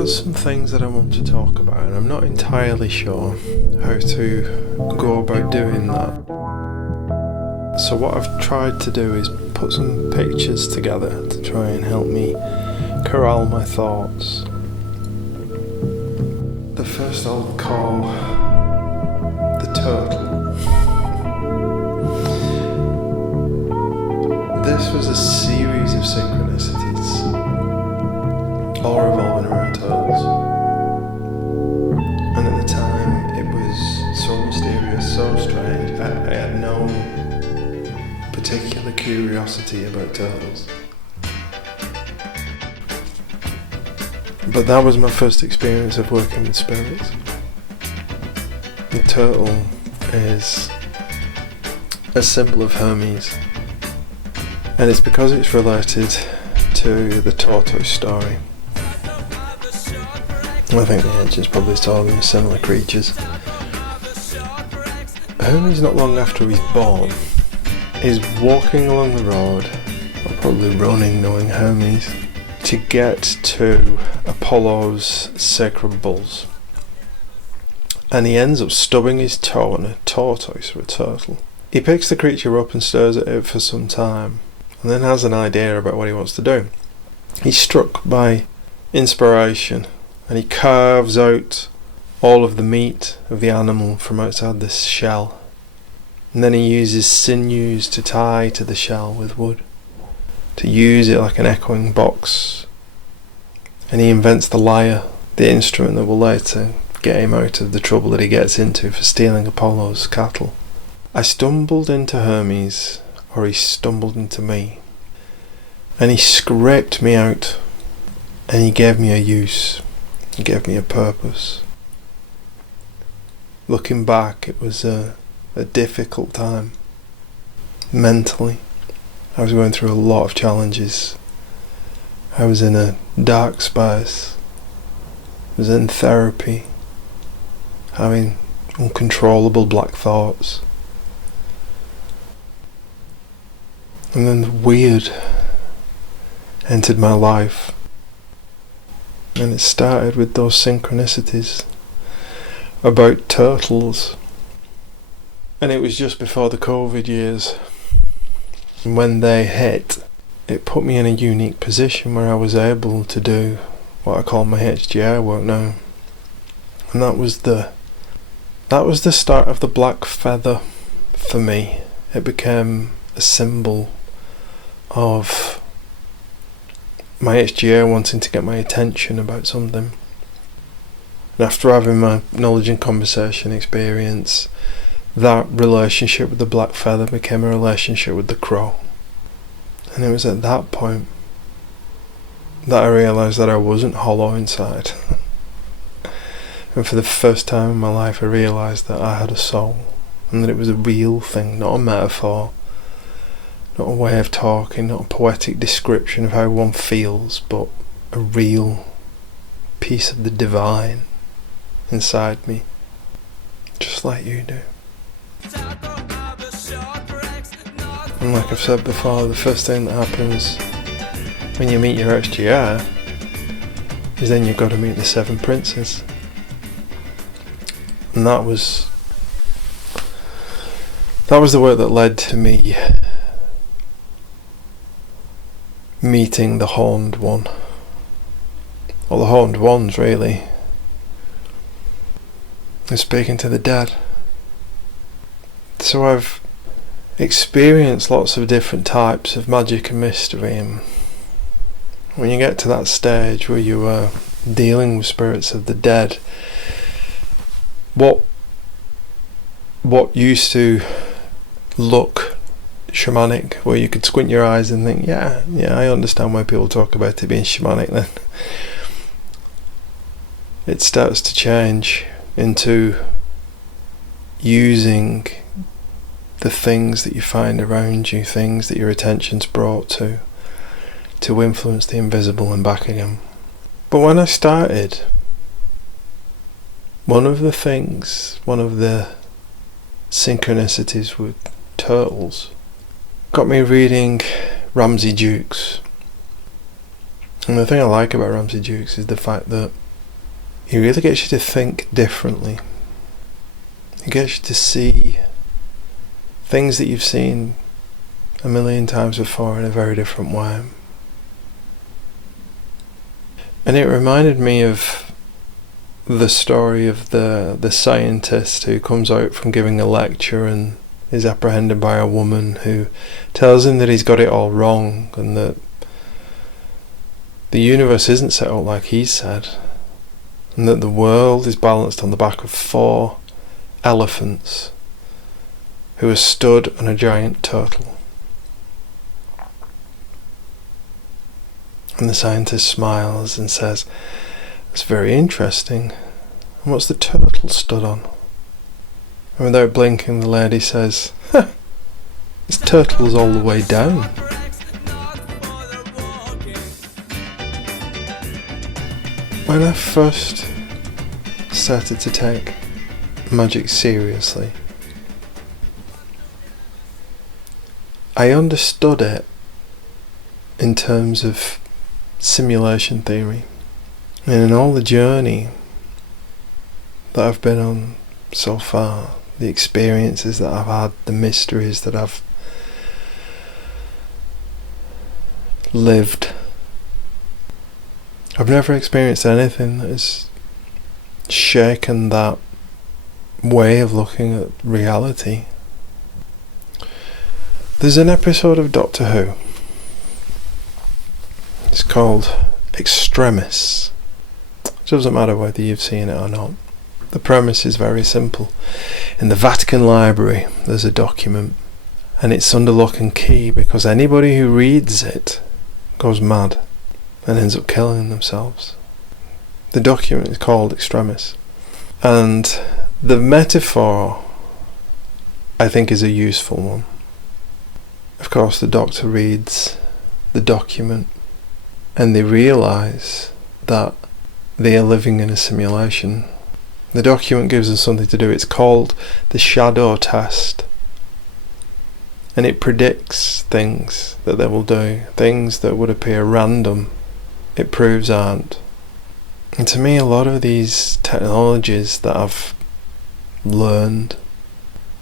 got some things that I want to talk about, and I'm not entirely sure how to go about doing that. So what I've tried to do is put some pictures together to try and help me corral my thoughts. The first I'll call the turtle. This was a series of synchronicities, all revolving around turtles. And at the time, it was so mysterious, so strange. I had no particular curiosity about turtles. But that was my first experience of working with spirits. The turtle is a symbol of Hermes, and it's because it's related to the tortoise story. I think the ancients probably saw them as similar creatures. Hermes, not long after he's born, is walking along the road, or probably running, knowing Hermes, to get to Apollo's sacred bulls. And he ends up stubbing his toe on a tortoise or a turtle. He picks the creature up and stares at it for some time, and then has an idea about what he wants to do. He's struck by inspiration, and he carves out all of the meat of the animal from outside this shell. And then he uses sinews to tie to the shell with wood, to use it like an echoing box. And he invents the lyre, the instrument that will later get him out of the trouble that he gets into for stealing Apollo's cattle. I stumbled into Hermes, or he stumbled into me, and he scraped me out, and he gave me a use, he gave me a purpose. Looking back, it was a difficult time. Mentally, I was going through a lot of challenges. I was in a dark space. I was in therapy, having uncontrollable black thoughts. And then the weird entered my life. And it started with those synchronicities about turtles. And it was just before the COVID years. And when they hit, it put me in a unique position where I was able to do what I call my HGI work now. And that was the start of the black feather for me. It became a symbol of my HGA wanting to get my attention about something. And after having my knowledge and conversation experience, that relationship with the black feather became a relationship with the crow. And it was at that point that I realised that I wasn't hollow inside. And for the first time in my life I realised that I had a soul, and that it was a real thing, not a metaphor, not a way of talking, not a poetic description of how one feels, but a real piece of the divine inside me, just like you do. And like I've said before, the first thing that happens when you meet your HGR is then you've got to meet the 7 princes. And that was the work that led to me meeting the horned one, or the horned ones really, and speaking to the dead. So I've experienced lots of different types of magic and mystery, and when you get to that stage where you are dealing with spirits of the dead, what used to look shamanic, where you could squint your eyes and think, yeah, I understand why people talk about it being shamanic, then it starts to change into using the things that you find around you, things that your attention's brought to influence the invisible and back again. But when I started, one of the synchronicities with turtles got me reading Ramsay Jukes. And the thing I like about Ramsay Jukes is the fact that he really gets you to think differently. He gets you to see things that you've seen a million times before in a very different way. And it reminded me of the story of the scientist who comes out from giving a lecture and is apprehended by a woman who tells him that he's got it all wrong and that the universe isn't set up like he said, and that the world is balanced on the back of 4 elephants who are stood on a giant turtle. And the scientist smiles and says, "That's very interesting. And what's the turtle stood on?" And without blinking, the lady says, "This turtle's all the way down." When I first started to take magic seriously, I understood it in terms of simulation theory. And in all the journey that I've been on so far, the experiences that I've had, the mysteries that I've lived, I've never experienced anything that has shaken that way of looking at reality. There's an episode of Doctor Who. It's called Extremis. It doesn't matter whether you've seen it or not. The premise is very simple. In the Vatican Library, there's a document, and it's under lock and key because anybody who reads it goes mad and ends up killing themselves. The document is called Extremis, and the metaphor, I think, is a useful one. Of course, the Doctor reads the document and they realise that they are living in a simulation. The document gives them something to do. It's called the shadow test, and it predicts things that they will do, things that would appear random, it proves aren't. And to me, a lot of these technologies that I've learned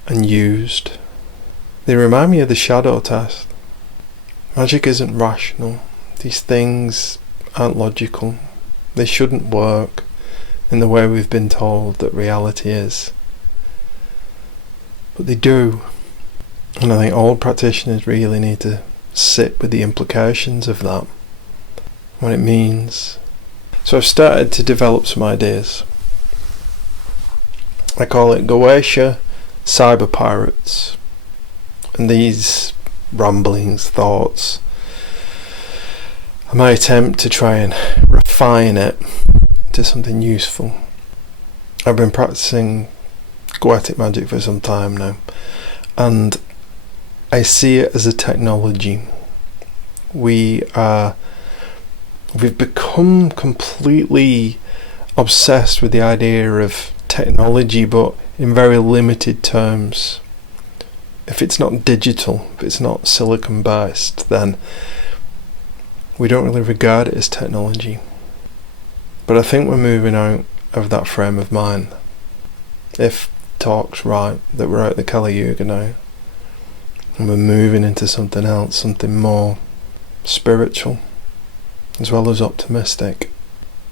and used, they remind me of the shadow test. Magic isn't rational. These things aren't logical. They shouldn't work in the way we've been told that reality is. But they do. And I think all practitioners really need to sit with the implications of that, what it means. So I've started to develop some ideas. I call it Goetia Cyber Pirates. And these ramblings, thoughts, I might attempt to try and refine it into something useful. I've been practicing Goetic magic for some time now, and I see it as a technology. We've become completely obsessed with the idea of technology, but in very limited terms. If it's not digital, if it's not silicon based, then we don't really regard it as technology. But I think we're moving out of that frame of mind. If talk's right, that we're out the Kali Yuga now, and we're moving into something else, something more spiritual, as well as optimistic,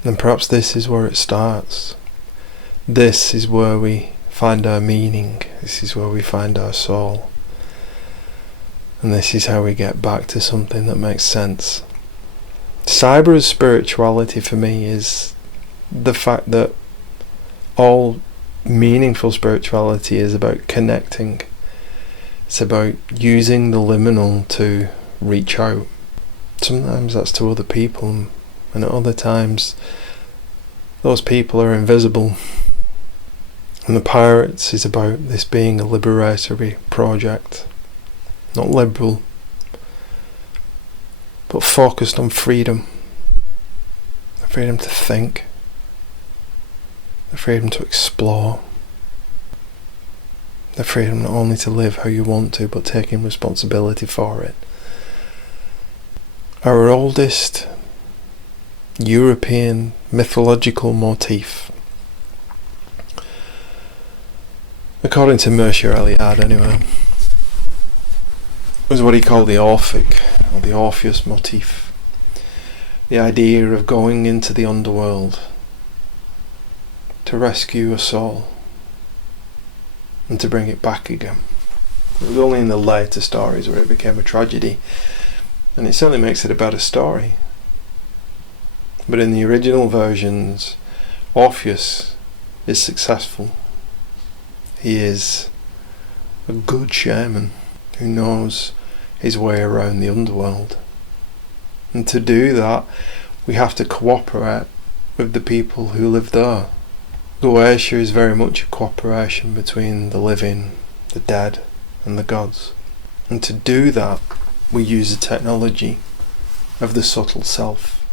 then perhaps this is where it starts. This is where we find our meaning. This is where we find our soul. And this is how we get back to something that makes sense. Cyber spirituality for me is the fact that all meaningful spirituality is about connecting. It's about using the liminal to reach out. Sometimes that's to other people, and at other times those people are invisible. And the Pirates is about this being a liberatory project, not liberal, but focused on freedom. The freedom to think, the freedom to explore, the freedom not only to live how you want to, but taking responsibility for it. Our oldest European mythological motif. According to Mircea Eliade anyway, was what he called the Orphic, or the Orpheus motif. The idea of going into the underworld to rescue a soul and to bring it back again. It was only in the later stories where it became a tragedy, and it certainly makes it a better story. But in the original versions, Orpheus is successful. He is a good shaman who knows his way around the underworld. And to do that, we have to cooperate with the people who live there. Goetia is very much a cooperation between the living, the dead, and the gods. And to do that, we use the technology of the subtle self.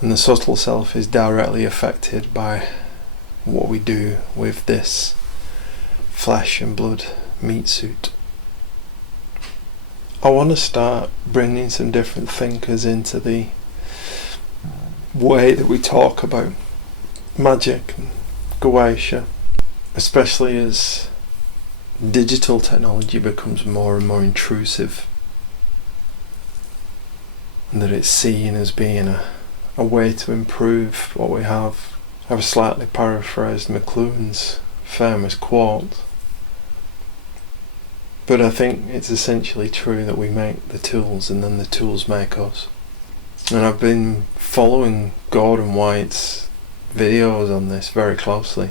And the subtle self is directly affected by what we do with this flesh and blood meat suit. I want to start bringing some different thinkers into the way that we talk about magic and Goetia, especially as digital technology becomes more and more intrusive, and that it's seen as being a way to improve what we have. I've slightly paraphrased McLuhan's famous quote, but I think it's essentially true that we make the tools and then the tools make us. And I've been following Gordon White's videos on this very closely,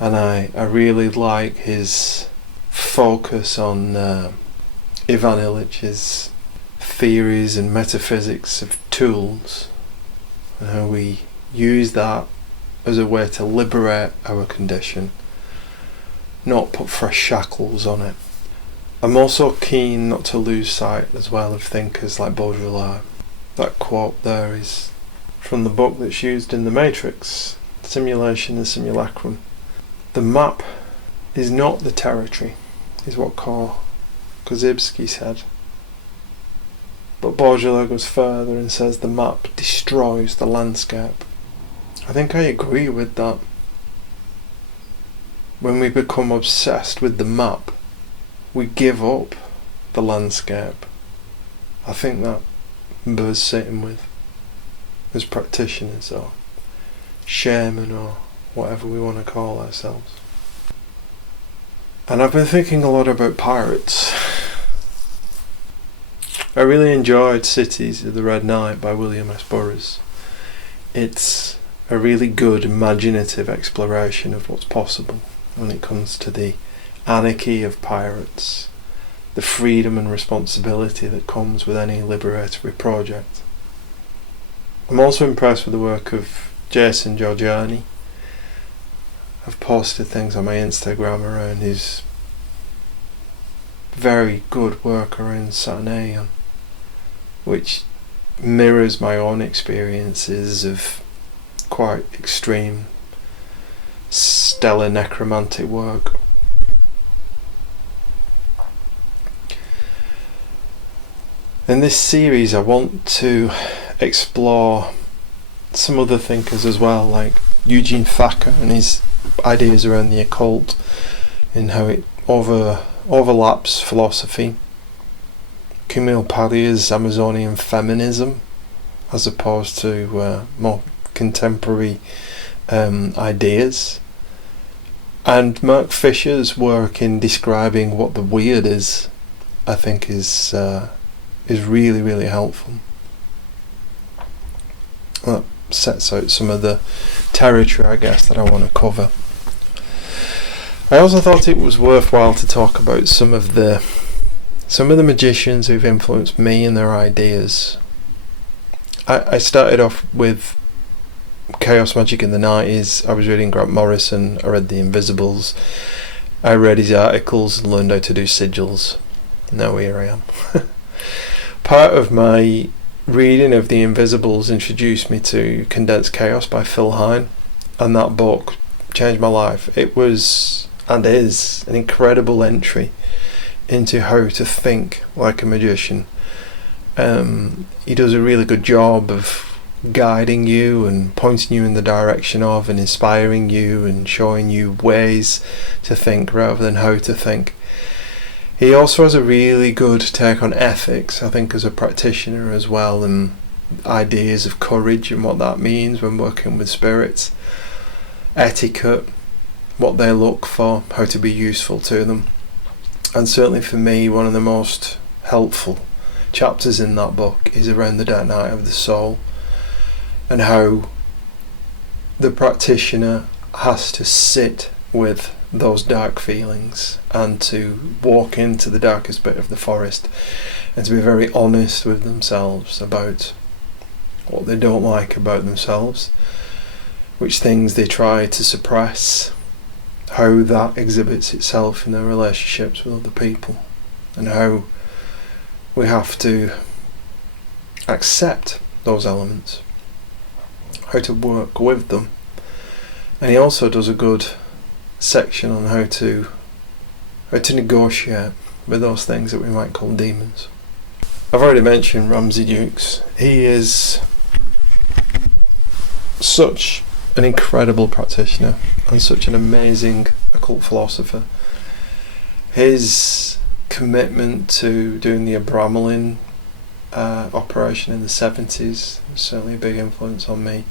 and I really like his focus on Ivan Illich's theories and metaphysics of tools, and how we use that as a way to liberate our condition, not put fresh shackles on it. I'm also keen not to lose sight as well of thinkers like Baudrillard. That quote there is from the book that's used in The Matrix, Simulation and Simulacrum. The map is not the territory, is what Korzybski said. But Baudrillard goes further and says the map destroys the landscape. I think I agree with that. When we become obsessed with the map, we give up the landscape. I think that bears sitting with as practitioners or shaman or whatever we want to call ourselves. And I've been thinking a lot about pirates. I really enjoyed Cities of the Red Knight by William S. Burroughs. It's a really good imaginative exploration of what's possible when it comes to the anarchy of pirates, the freedom and responsibility that comes with any liberatory project. I'm also impressed with the work of Jason Giorgiani. I've posted things on my Instagram around his very good work around Saturnalia, which mirrors my own experiences of quite extreme stellar necromantic work. In this series I want to explore some other thinkers as well, like Eugene Thacker and his ideas around the occult and how it overlaps philosophy. Camille Parier's Amazonian feminism as opposed to more contemporary ideas, and Mark Fisher's work in describing what the weird is, I think is really, really helpful. That sets out some of the territory, I guess, that I want to cover. I also thought it was worthwhile to talk about some of the magicians who've influenced me and their ideas. I started off with chaos magic in the 90s. I was reading Grant Morrison, I read The Invisibles, I read his articles and learned how to do sigils. Now here I am. Part of my reading of The Invisibles introduced me to Condensed Chaos by Phil Hine, and that book changed my life. It was, and is, an incredible entry into how to think like a magician He does a really good job of guiding you and pointing you in the direction of, and inspiring you and showing you ways to think rather than how to think. He also has a really good take on ethics, I think, as a practitioner as well, and ideas of courage and what that means when working with spirits, etiquette, what they look for, how to be useful to them. And certainly for me, one of the most helpful chapters in that book is around the dark night of the soul, and how the practitioner has to sit with those dark feelings and to walk into the darkest bit of the forest and to be very honest with themselves about what they don't like about themselves, which things they try to suppress, how that exhibits itself in their relationships with other people, and how we have to accept those elements, how to work with them. And he also does a good section on how to negotiate with those things that we might call demons. I've already mentioned Ramsay Dukes. He is such an incredible practitioner and such an amazing occult philosopher. His commitment to doing the Abramelin operation in the 70s was certainly a big influence on me.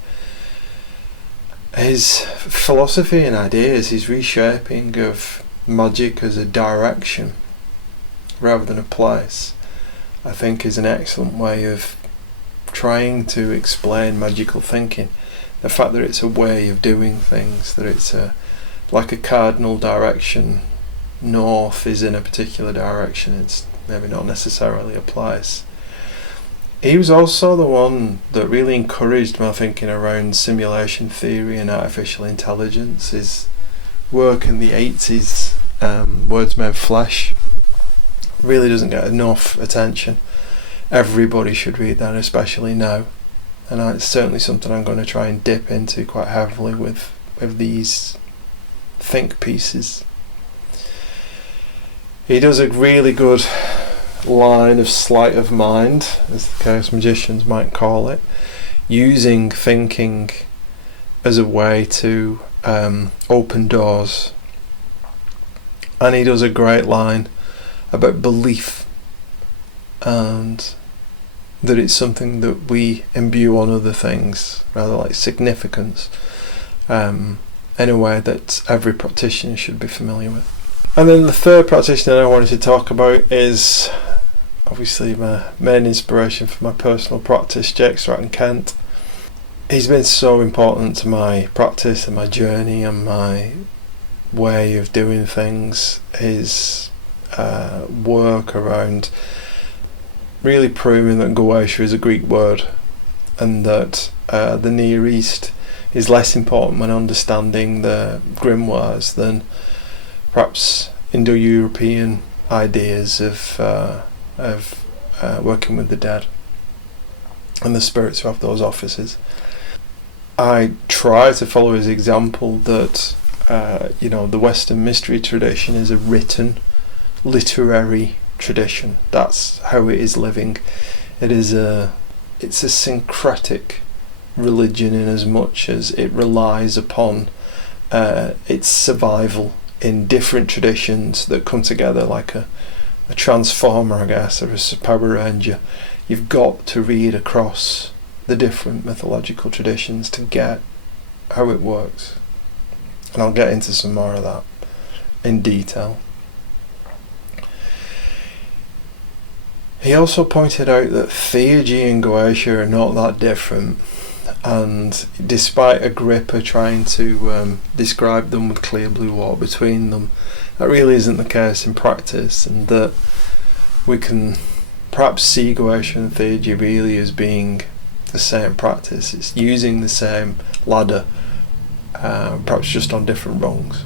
His philosophy and ideas, his reshaping of magic as a direction rather than a place, I think is an excellent way of trying to explain magical thinking. The fact that it's a way of doing things, that it's like a cardinal direction. North is in a particular direction, it's maybe not necessarily a place. He was also the one that really encouraged my thinking around simulation theory and artificial intelligence. His work in the 80s, Words Made Flesh, really doesn't get enough attention. Everybody should read that, especially now. And it's certainly something I'm going to try and dip into quite heavily with these think pieces. He does a really good line of sleight of mind, as the chaos magicians might call it, using thinking as a way to open doors. And he does a great line about belief, and that it's something that we imbue on other things, rather like significance, in a way that every practitioner should be familiar with. And then the third practitioner I wanted to talk about is obviously my main inspiration for my personal practice, Jake Stratton-Kent. He's been so important to my practice and my journey and my way of doing things. His work around really proving that Goetia is a Greek word, and that the Near East is less important when understanding the grimoires than perhaps Indo-European ideas of working with the dead and the spirits who have those offices. I try to follow his example that the Western mystery tradition is a written, literary tradition. That's how it is living. It's a syncretic religion in as much as it relies upon its survival in different traditions that come together like a transformer, I guess, or a Power Ranger. You've got to read across the different mythological traditions to get how it works. And I'll get into some more of that in detail. He also pointed out that theurgy and Goetia are not that different, and despite Agrippa trying to describe them with clear blue water between them, that really isn't the case in practice, and that we can perhaps see Goetia and theurgy really as being the same practice. It's using the same ladder, perhaps just on different rungs.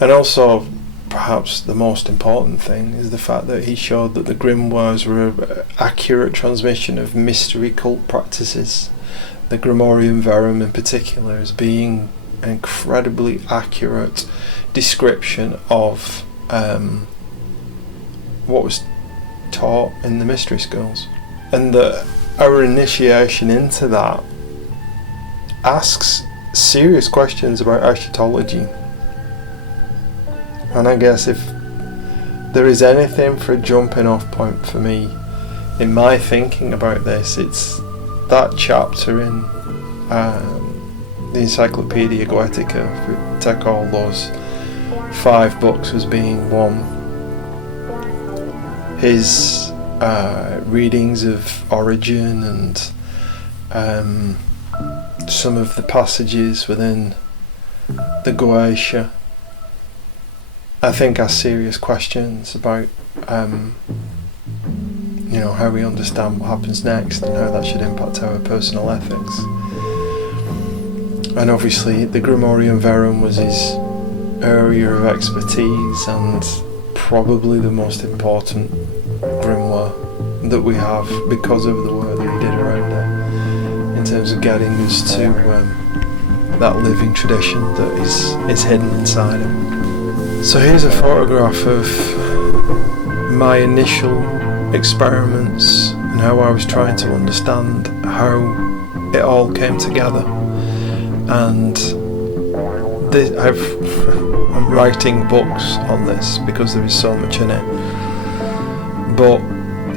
And also, perhaps the most important thing is the fact that he showed that the grimoires were an accurate transmission of mystery cult practices. The Grimorium Verum in particular as being an incredibly accurate description of what was taught in the mystery schools, and that our initiation into that asks serious questions about eschatology. And I guess if there is anything for a jumping off point for me in my thinking about this, it's that chapter in the Encyclopedia Goetia. If we take all those 5 books as being one, his readings of Origin and some of the passages within the Goetia, I think ask serious questions about how we understand what happens next and how that should impact our personal ethics. And obviously the Grimorium Verum was his area of expertise, and probably the most important grimoire that we have because of the work that he did around it, in terms of getting us to that living tradition that is hidden inside him. So here's a photograph of my initial experiments and how I was trying to understand how it all came together. And I'm writing books on this because there is so much in it. But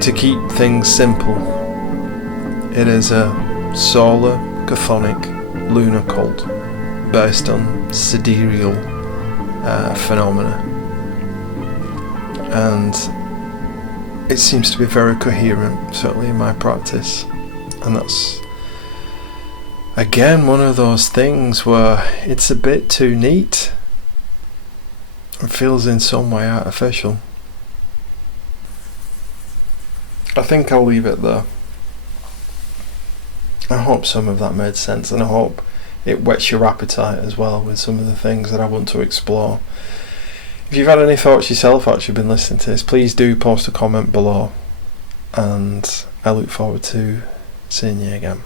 to keep things simple, it is a solar chthonic lunar cult based on sidereal phenomena, and it seems to be very coherent, certainly in my practice. And that's again one of those things where it's a bit too neat. It feels in some way artificial. I think I'll leave it there. I hope some of that made sense, and I hope it whets your appetite as well with some of the things that I want to explore. If you've had any thoughts yourself after you've been listening to this, please do post a comment below, and I look forward to seeing you again.